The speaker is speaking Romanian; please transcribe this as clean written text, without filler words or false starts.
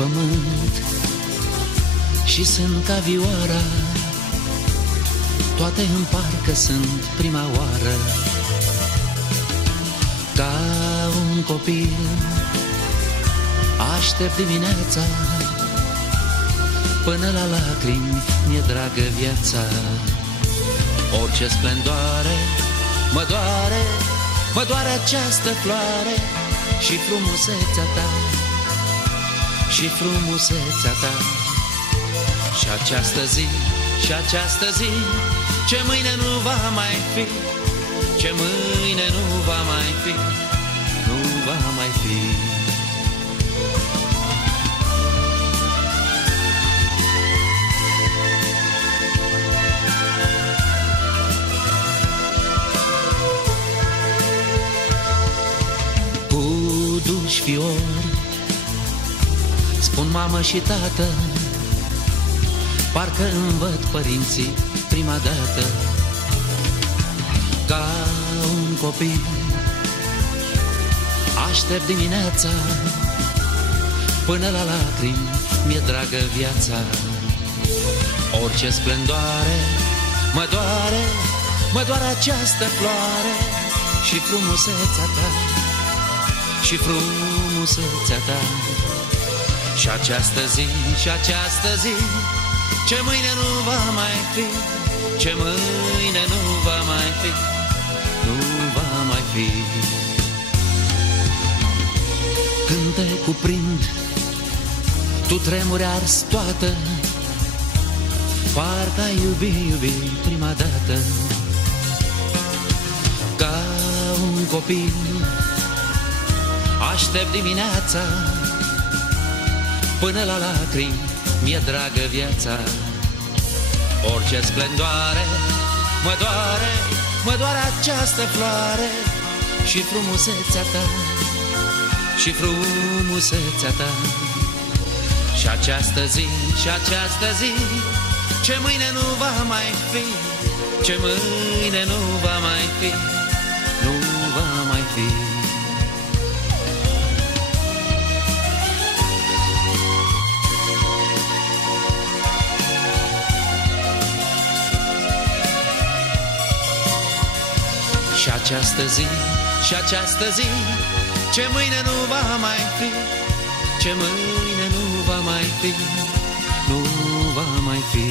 pământ și sunt ca vioara, toate în parcă sunt prima oară. Ca un copil aștept dimineața, până la lacrimi mi-e dragă viața. Orice splendoare mă doare, mă doare această floare și frumusețea ta, și frumusețea ta. Și această zi, și această zi, ce mâine nu va mai fi, ce mâine nu va mai fi, nu va mai fi. Cu duși fiori spun mamă și tată, parcă îmi văd părinții prima dată. Ca un copil aștept dimineața, până la lacrimi mi-e dragă viața. Orice splendoare mă doare, mă doare această floare și frumusețea ta, și frumusețea ta. Și această zi, și această zi, ce mâine nu va mai fi, ce mâine nu va mai fi, nu va mai fi. Când te cuprind, tu tremuri ars toată, parcă ai iubi prima dată. Ca un copil aștept dimineața, până la lacrimi mi-e dragă viața. Orice splendoare mă doare, mă doare această floare și frumusețea ta, și frumusețea ta. Și această zi, și această zi, ce mâine nu va mai fi, ce mâine nu va mai fi, nu va mai fi. Și această zi, și această zi, ce mâine nu va mai fi, ce mâine nu va mai fi, nu va mai fi.